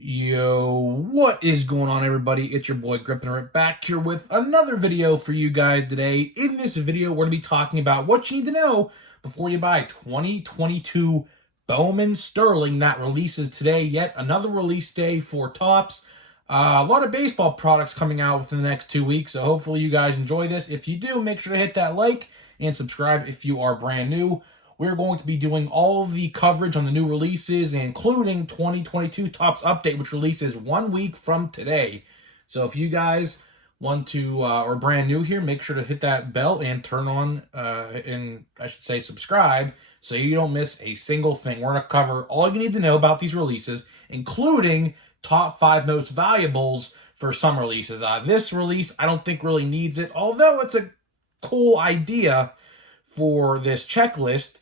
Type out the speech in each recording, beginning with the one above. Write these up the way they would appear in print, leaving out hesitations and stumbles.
Yo, what is going on, everybody? It's your boy Grippin' right back here with another video for you guys today. In this video, we're going to be talking about what you need to know before you buy 2022 Bowman Sterling that releases today. Yet another release day for Topps. A lot of baseball products coming out within the next 2 weeks, so hopefully you guys enjoy this. If you do, make sure to hit that like and subscribe if you are brand new. We're going to be doing all of the coverage on the new releases, including 2022 Topps Update, which releases 1 week from today. So if you guys want to, or brand new here, make sure to hit that bell and turn on, and I should say subscribe, so you don't miss a single thing. We're going to cover all you need to know about these releases, including top 5 most valuables for some releases. This release, I don't think really needs it, although it's a cool idea for this checklist.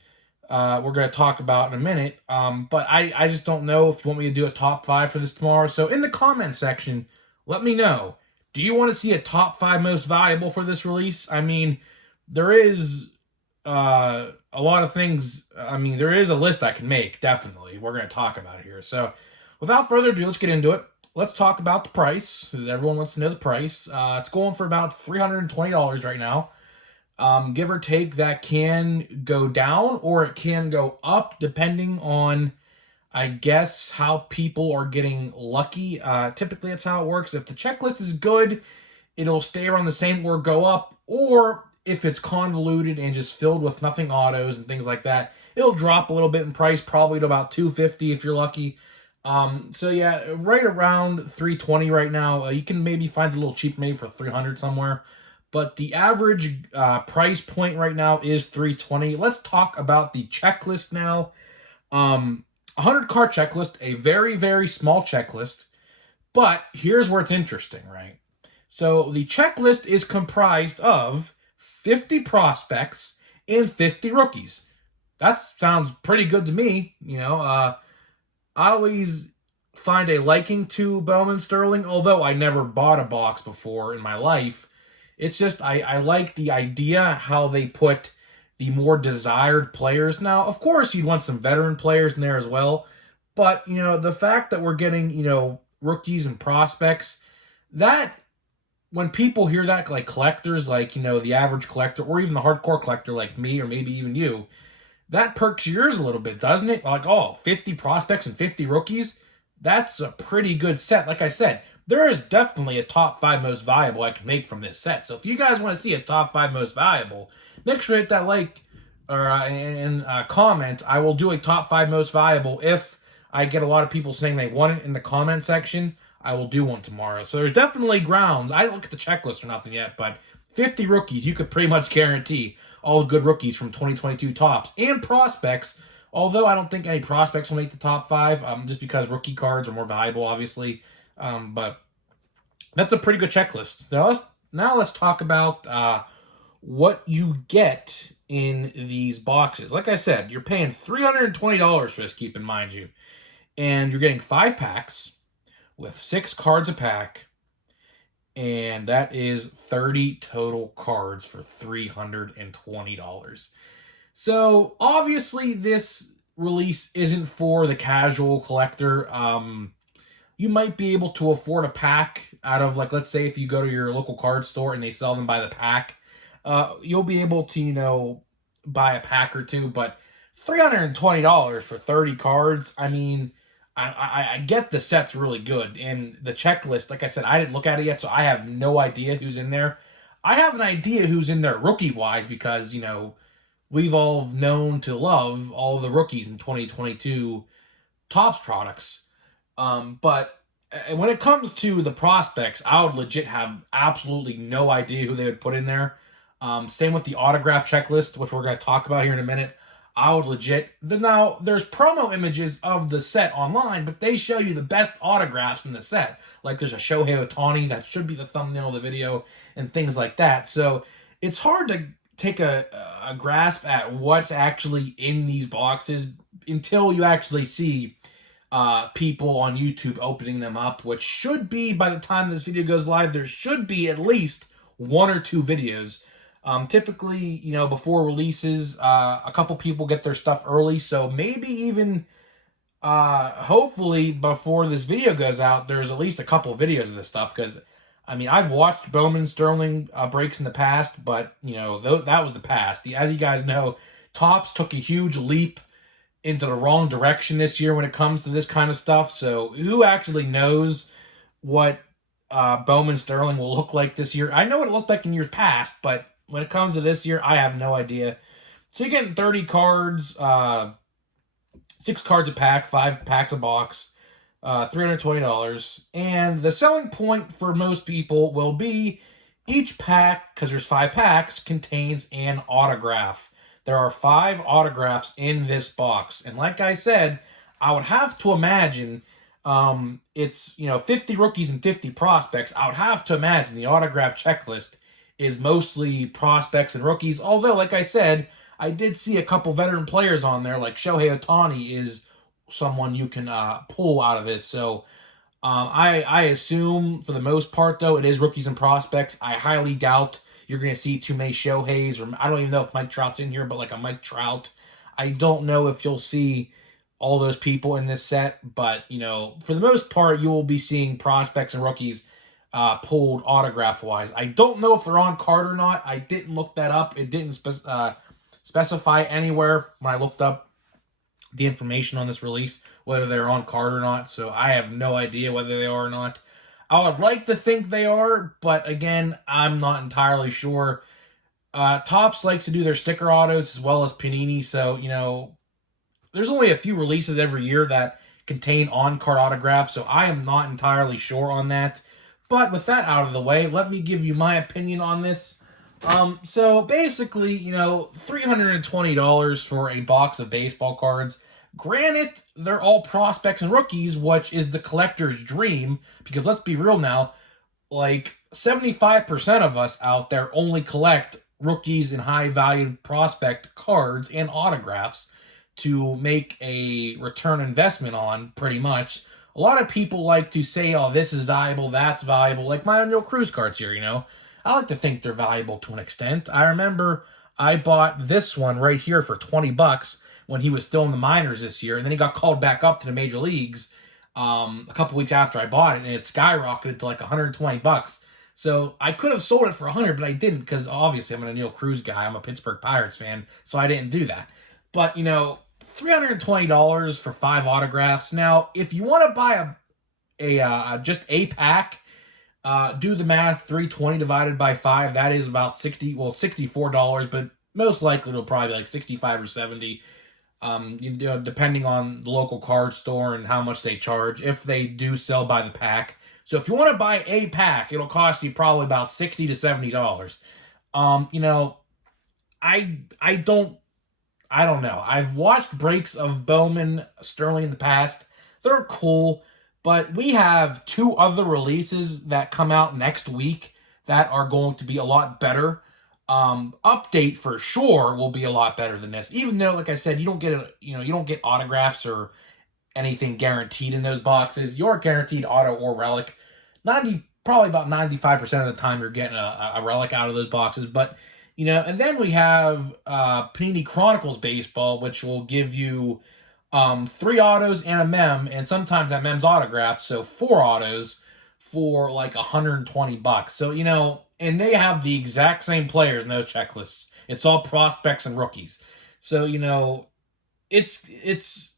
We're going to talk about in a minute. But I just don't know if you want me to do a top 5 for this tomorrow. So in the comment section, let me know. Do you want to see a top 5 most valuable for this release? I mean, there is a lot of things. I mean, there is a list I can make, definitely. We're going to talk about it here. So without further ado, let's get into it. Let's talk about the price. Everyone wants to know the price. It's going for about $320 right now. Give or take, that can go down or it can go up depending on, I guess, how people are getting lucky. Typically, that's how it works. If the checklist is good, it'll stay around the same or go up. Or if it's convoluted and just filled with nothing autos and things like that, it'll drop a little bit in price, probably to about $250 if you're lucky. So yeah, right around $320 right now. You can maybe find a little cheap, maybe for $300 somewhere. But the average price point right now is $320. Let's talk about the checklist now. 100 card checklist, a very, very small checklist. But here's where it's interesting, right? So the checklist is comprised of 50 prospects and 50 rookies. That sounds pretty good to me. I always find a liking to Bowman Sterling, although I never bought a box before in my life. It's just, I like the idea how they put the more desired players. Now, of course, you'd want some veteran players in there as well. But, the fact that we're getting, rookies and prospects, that, when people hear that, like collectors, like, the average collector, or even the hardcore collector like me, or maybe even you, that perks your ears a little bit, doesn't it? Like, oh, 50 prospects and 50 rookies? That's a pretty good set. Like I said, there is definitely a top 5 most valuable I can make from this set. So if you guys want to see a top 5 most valuable, make sure to hit that like or and comment. I will do a top 5 most valuable. If I get a lot of people saying they want it in the comment section, I will do one tomorrow. So there's definitely grounds. I didn't look at the checklist or nothing yet, but 50 rookies, you could pretty much guarantee all the good rookies from 2022 Topps and prospects. Although I don't think any prospects will make the top 5, just because rookie cards are more valuable, obviously. But that's a pretty good checklist. Now let's talk about what you get in these boxes. Like I said, you're paying $320 for this, keep in mind you. And you're getting 5 packs with 6 cards a pack. And that is 30 total cards for $320. So obviously this release isn't for the casual collector. You might be able to afford a pack out of, like, let's say if you go to your local card store and they sell them by the pack, you'll be able to, buy a pack or two. But $320 for 30 cards, I mean, I get the set's really good. And the checklist, like I said, I didn't look at it yet, so I have no idea who's in there. I have an idea who's in there rookie-wise because, we've all known to love all the rookies in 2022 Topps products. But when it comes to the prospects, I would legit have absolutely no idea who they would put in there. Same with the autograph checklist, which we're going to talk about here in a minute. I would legit... Now, there's promo images of the set online, but they show you the best autographs from the set. Like there's a Shohei Ohtani, that should be the thumbnail of the video, and things like that. So it's hard to take a grasp at what's actually in these boxes until you actually see people on YouTube opening them up, which should be, by the time this video goes live, there should be at least 1 or 2 videos. Typically, before releases, a couple people get their stuff early, so maybe even Hopefully before this video goes out, there's at least a couple videos of this stuff, because I mean, I've watched Bowman Sterling breaks in the past, but that was the past. As you guys know, Topps took a huge leap into the wrong direction this year when it comes to this kind of stuff. So who actually knows what Bowman Sterling will look like this year? I know what it looked like in years past, but when it comes to this year, I have no idea. So you're getting 30 cards, 6 cards a pack, 5 packs a box, $320. And the selling point for most people will be each pack, because there's 5 packs, contains an autograph. There are 5 autographs in this box. And like I said, I would have to imagine it's 50 rookies and 50 prospects. I would have to imagine the autograph checklist is mostly prospects and rookies. Although, like I said, I did see a couple veteran players on there, like Shohei Ohtani is someone you can pull out of this. So I assume for the most part, though, it is rookies and prospects. I highly doubt you're going to see too many Shoheis, or I don't even know if Mike Trout's in here, but like a Mike Trout. I don't know if you'll see all those people in this set, but for the most part, you will be seeing prospects and rookies pulled autograph wise. I don't know if they're on card or not. I didn't look that up. It didn't specify anywhere when I looked up the information on this release whether they're on card or not. So I have no idea whether they are or not. I would like to think they are, but again, I'm not entirely sure. Topps likes to do their sticker autos as well as Panini, so there's only a few releases every year that contain on-card autographs, so I am not entirely sure on that. But with that out of the way, let me give you my opinion on this. So basically, $320 for a box of baseball cards. Granted, they're all prospects and rookies, which is the collector's dream, because let's be real now, like 75% of us out there only collect rookies and high-valued prospect cards and autographs to make a return investment on, pretty much. A lot of people like to say, oh, this is valuable, that's valuable, like my O'Neal Cruz cards here, I like to think they're valuable to an extent. I remember I bought this one right here for 20 bucks when he was still in the minors this year, and then he got called back up to the major leagues a couple weeks after I bought it, and it skyrocketed to like 120 bucks. So I could have sold it for 100, but I didn't, because obviously I'm an O'Neal Cruz guy. I'm a Pittsburgh Pirates fan, so I didn't do that. But, $320 for 5 autographs. Now, if you want to buy just a pack, do the math. 320 divided by 5, that is about $64, but most likely it'll probably be like 65 or 70. Depending on the local card store and how much they charge, if they do sell by the pack. So if you want to buy a pack, it'll cost you probably about $60 to $70. I don't know. I've watched breaks of Bowman Sterling in the past. They're cool, but we have 2 other releases that come out next week that are going to be a lot better. Update for sure will be a lot better than this. Even though, like I said, you don't get autographs or anything guaranteed in those boxes. You're guaranteed auto or relic. Probably about 95% of the time you're getting a relic out of those boxes, but. And then we have Panini Chronicles Baseball, which will give you 3 autos and a mem, and sometimes that mem's autographed, so 4 autos for like 120 bucks. So, and they have the exact same players in those checklists. It's all prospects and rookies. So, it's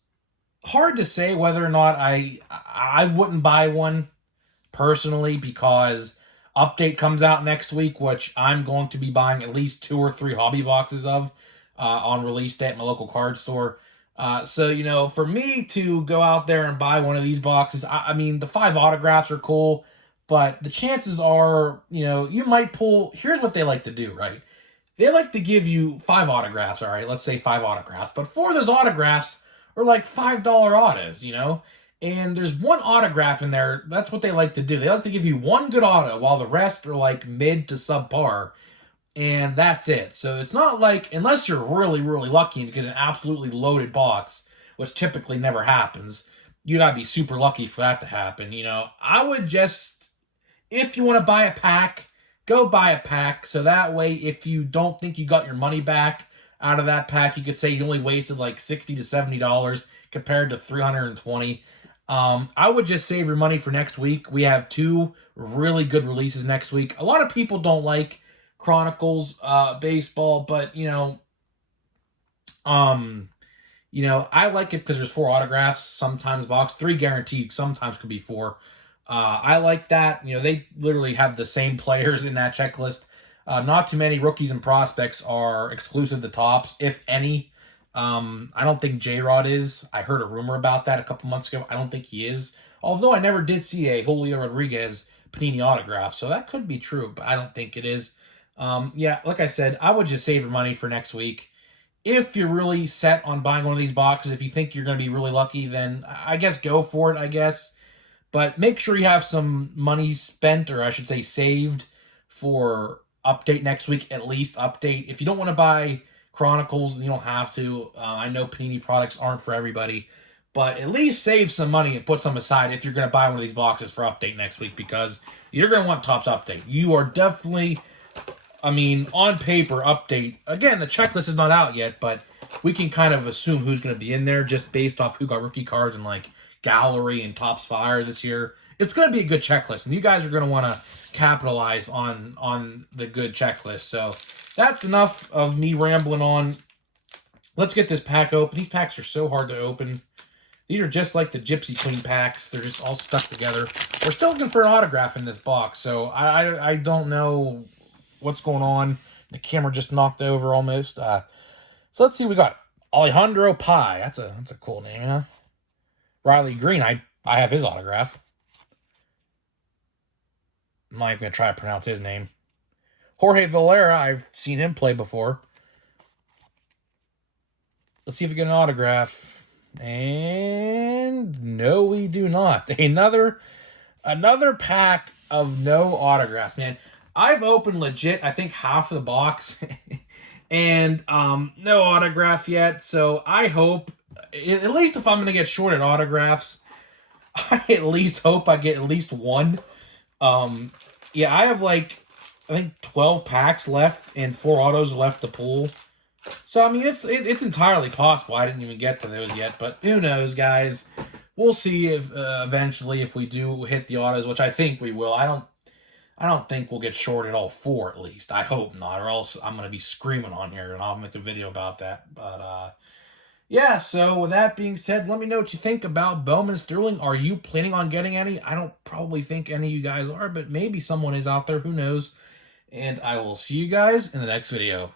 hard to say whether or not I wouldn't buy one personally, because Update comes out next week, which I'm going to be buying at least 2 or 3 hobby boxes of on release day at my local card store. So, for me to go out there and buy one of these boxes, I mean, the 5 autographs are cool, but the chances are, you might pull. Here's what they like to do, right? They like to give you 5 autographs, all right? Let's say 5 autographs, but 4 of those autographs are like $5 autos, And there's 1 autograph in there. That's what they like to do. They like to give you 1 good auto while the rest are like mid to subpar. And that's it. So it's not like, unless you're really, really lucky to get an absolutely loaded box, which typically never happens, you gotta be super lucky for that to happen. I would just, if you want to buy a pack, go buy a pack. So that way, if you don't think you got your money back out of that pack, you could say you only wasted like $60 to $70 compared to 320. I would just save your money for next week. We have 2 really good releases next week. A lot of people don't like Chronicles baseball, but I like it because there's 4 autographs sometimes box, 3 guaranteed, sometimes could be 4. I like that. They literally have the same players in that checklist. Not too many rookies and prospects are exclusive to Topps, if any. I don't think J-Rod is. I heard a rumor about that a couple months ago. I don't think he is. Although I never did see a Julio Rodriguez Panini autograph, so that could be true, but I don't think it is. Yeah, like I said, I would just save your money for next week. If you're really set on buying one of these boxes, if you think you're going to be really lucky, then I guess go for it, I guess. But make sure you have some money spent, or I should say saved, for update next week, at least update. If you don't want to buy Chronicles, you don't have to. I know Panini products aren't for everybody, but at least save some money and put some aside if you're going to buy one of these boxes for update next week, because you're going to want Topps update. You are definitely, on paper, update. Again, the checklist is not out yet, but we can kind of assume who's going to be in there just based off who got rookie cards and like gallery and Topps Fire this year. It's going to be a good checklist, and you guys are going to want to capitalize on the good checklist. So that's enough of me rambling on. Let's get this pack open. These packs are so hard to open. These are just like the Gypsy Queen packs. They're just all stuck together. We're still looking for an autograph in this box, so I don't know what's going on. The camera just knocked over almost. So let's see. We got Alejandro Pai. That's a cool name, huh? Riley Green. I have his autograph. I'm not even going to try to pronounce his name. Jorge Valera, I've seen him play before. Let's see if we get an autograph. And no, we do not. Another pack of no autographs, man. I've opened legit, I think, half of the box. And no autograph yet. So I hope, at least if I'm going to get shorted autographs, I at least hope I get at least one. Yeah, I have I think 12 packs left and 4 autos left to pull. So it's entirely possible. I didn't even get to those yet, but who knows, guys? We'll see if eventually if we do hit the autos, which I think we will. I don't think we'll get shorted all 4 at least. I hope not, or else I'm gonna be screaming on here and I'll make a video about that. But yeah, so with that being said, let me know what you think about Bowman Sterling. Are you planning on getting any? I don't probably think any of you guys are, but maybe someone is out there. Who knows? And I will see you guys in the next video.